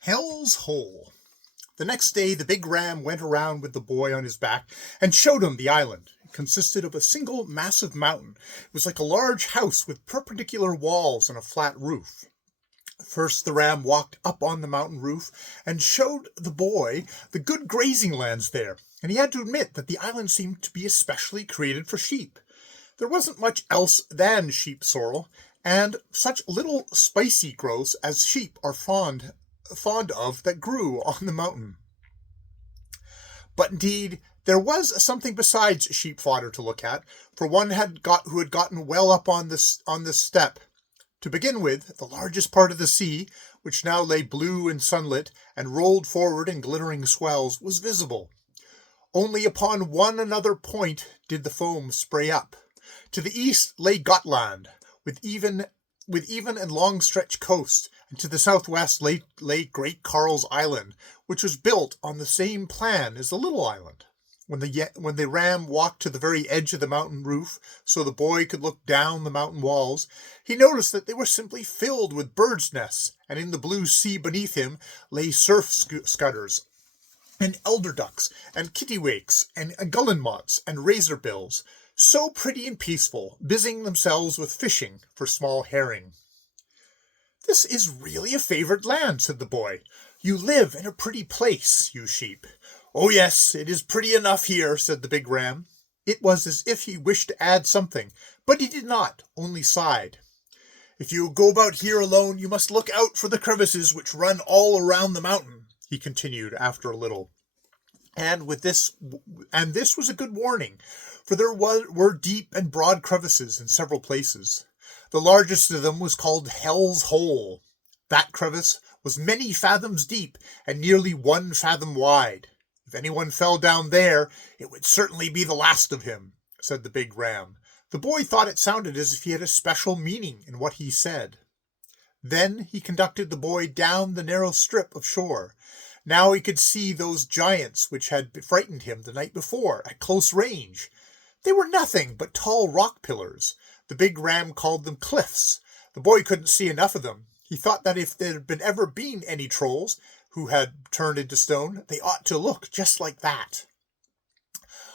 Hell's Hole. The next day the big ram went around with the boy on his back and showed him the island. It consisted of a single massive mountain. It was like a large house with perpendicular walls and a flat roof. First the ram walked up on the mountain roof and showed the boy the good grazing lands there, and he had to admit that the island seemed to be especially created for sheep. There wasn't much else than sheep sorrel, and such little spicy growths as sheep are fond of that grew on the mountain. But indeed, there was something besides sheep fodder to look at, for one who had gotten well up on this step. To begin with, the largest part of the sea, which now lay blue and sunlit and rolled forward in glittering swells, was visible. Only upon one another point did the foam spray up. To the east lay Gotland, with even and long stretched coast, and to the southwest lay Great Karl's Island, which was built on the same plan as the little island. When the ram walked to the very edge of the mountain roof, so the boy could look down the mountain walls, he noticed that they were simply filled with birds' nests, and in the blue sea beneath him lay surf scudders, and eider ducks, and kittiwakes, and gullinmots, and razorbills, so pretty and peaceful, busying themselves with fishing for small herring. "This is really a favoured land," said the boy. "You live in a pretty place, you sheep." "Oh yes, it is pretty enough here," said the big ram. It was as if he wished to add something, but he did not, only sighed. "If you go about here alone, you must look out for the crevices which run all around the mountain," he continued after a little. And this was a good warning, for there were deep and broad crevices in several places. The largest of them was called Hell's Hole. That crevice was many fathoms deep and nearly 1 fathom wide. "If anyone fell down there, it would certainly be the last of him," said the big ram. The boy thought it sounded as if he had a special meaning in what he said. Then he conducted the boy down the narrow strip of shore. Now he could see those giants which had frightened him the night before at close range. They were nothing but tall rock pillars. The big ram called them cliffs. The boy couldn't see enough of them. He thought that if there had ever been any trolls who had turned into stone, they ought to look just like that.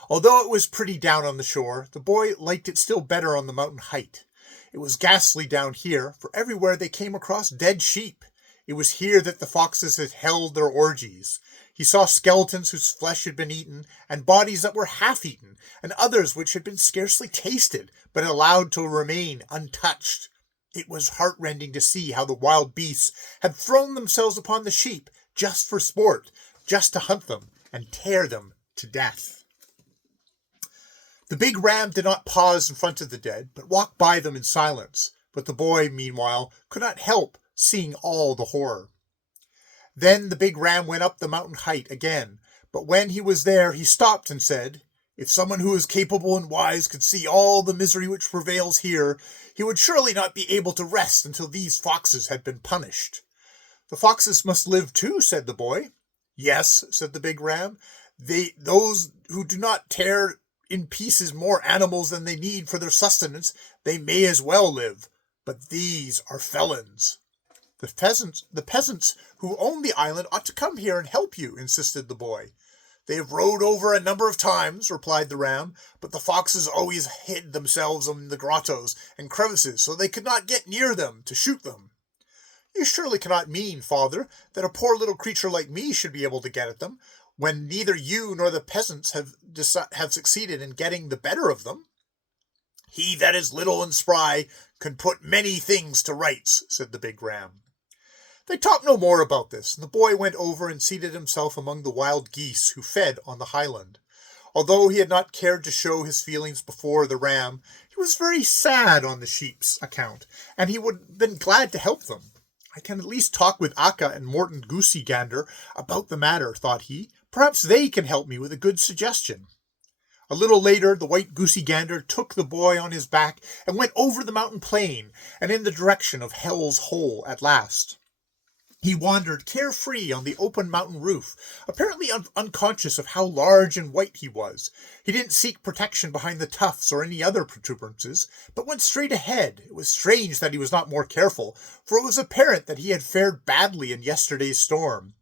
Although it was pretty down on the shore, the boy liked it still better on the mountain height. It was ghastly down here, for everywhere they came across dead sheep. It was here that the foxes had held their orgies. He saw skeletons whose flesh had been eaten, and bodies that were half-eaten, and others which had been scarcely tasted, but allowed to remain untouched. It was heart-rending to see how the wild beasts had thrown themselves upon the sheep, just for sport, just to hunt them and tear them to death. The big ram did not pause in front of the dead, but walked by them in silence. But the boy, meanwhile, could not help seeing all the horror. Then the big ram went up the mountain height again, but when he was there he stopped and said, "If someone who is capable and wise could see all the misery which prevails here, he would surely not be able to rest until these foxes had been punished." "The foxes must live too," said the boy. "Yes," said the big ram. Those who do not tear in pieces more animals than they need for their sustenance, they may as well live. But these are felons." The peasants who own the island ought to come here and help you," insisted the boy. "They have rowed over a number of times," replied the ram, "but the foxes always hid themselves in the grottos and crevices, so they could not get near them to shoot them." "You surely cannot mean, father, that a poor little creature like me should be able to get at them, when neither you nor the peasants have succeeded in getting the better of them." "He that is little and spry can put many things to rights," said the big ram. They talked no more about this, and the boy went over and seated himself among the wild geese who fed on the highland. Although he had not cared to show his feelings before the ram, he was very sad on the sheep's account, and he would have been glad to help them. "I can at least talk with Akka and Morton Goosey Gander about the matter," thought he. "Perhaps they can help me with a good suggestion." A little later, the white goosey gander took the boy on his back and went over the mountain plain and in the direction of Hell's Hole at last. He wandered carefree on the open mountain roof, apparently unconscious of how large and white he was. He didn't seek protection behind the tufts or any other protuberances, but went straight ahead. It was strange that he was not more careful, for it was apparent that he had fared badly in yesterday's storm.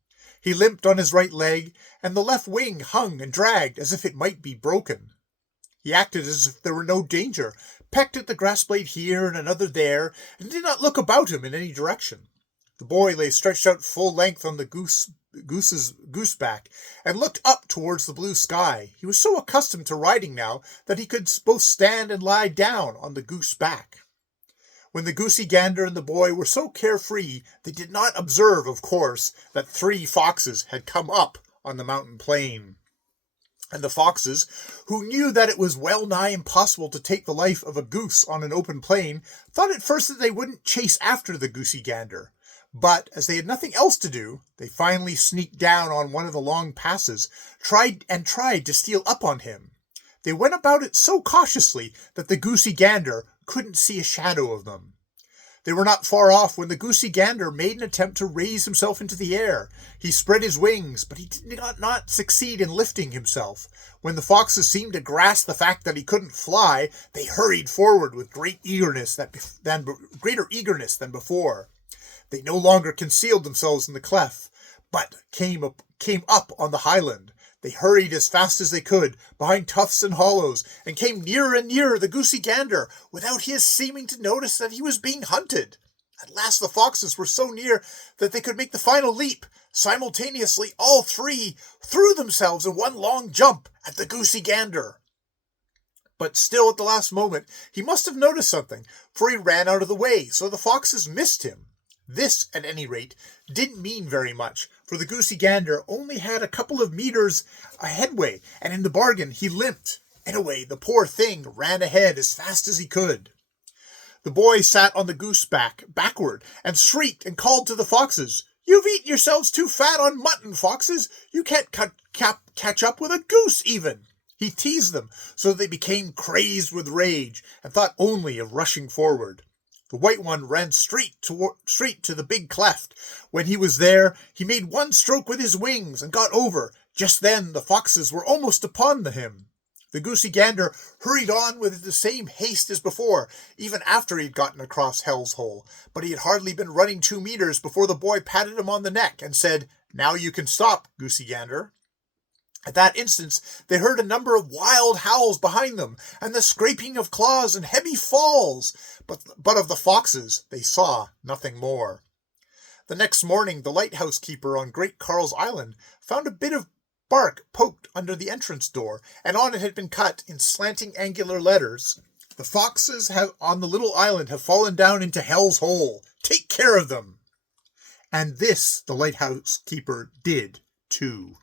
He limped on his right leg, and the left wing hung and dragged as if it might be broken. He acted as if there were no danger, pecked at the grass blade here and another there, and did not look about him in any direction. The boy lay stretched out full length on the goose back, and looked up towards the blue sky. He was so accustomed to riding now that he could both stand and lie down on the goose back. When the goosey gander and the boy were so carefree, they did not observe, of course, that 3 foxes had come up on the mountain plain. And the foxes, who knew that it was well nigh impossible to take the life of a goose on an open plain, thought at first that they wouldn't chase after the goosey gander. But, as they had nothing else to do, they finally sneaked down on one of the long passes, tried to steal up on him. They went about it so cautiously that the goosey gander couldn't see a shadow of them. They were not far off when the goosey gander made an attempt to raise himself into the air. He spread his wings, but he did not succeed in lifting himself. When the foxes seemed to grasp the fact that he couldn't fly, they hurried forward with greater eagerness than before. They no longer concealed themselves in the cleft, but came up on the highland. They hurried as fast as they could, behind tufts and hollows, and came nearer and nearer the goosey gander, without his seeming to notice that he was being hunted. At last the foxes were so near that they could make the final leap. Simultaneously, all 3 threw themselves in one long jump at the goosey gander. But still, at the last moment, he must have noticed something, for he ran out of the way, so the foxes missed him. This, at any rate, didn't mean very much, for the goosey gander only had a couple of meters a headway, and in the bargain he limped. Anyway, the poor thing ran ahead as fast as he could. The boy sat on the goose backward, and shrieked and called to the foxes, "You've eaten yourselves too fat on mutton, foxes! You can't catch up with a goose, even!" He teased them, so that they became crazed with rage, and thought only of rushing forward. The white one ran straight to the big cleft. When he was there, he made one stroke with his wings and got over. Just then the foxes were almost upon him. The goosey gander hurried on with the same haste as before, even after he had gotten across Hell's Hole. But he had hardly been running 2 meters before the boy patted him on the neck and said, "Now you can stop, goosey gander." At that instant, they heard a number of wild howls behind them, and the scraping of claws and heavy falls, but of the foxes they saw nothing more. The next morning, the lighthouse keeper on Great Karl's Island found a bit of bark poked under the entrance door, and on it had been cut in slanting angular letters, "The foxes on the little island have fallen down into Hell's Hole. Take care of them." And this the lighthouse keeper did, too.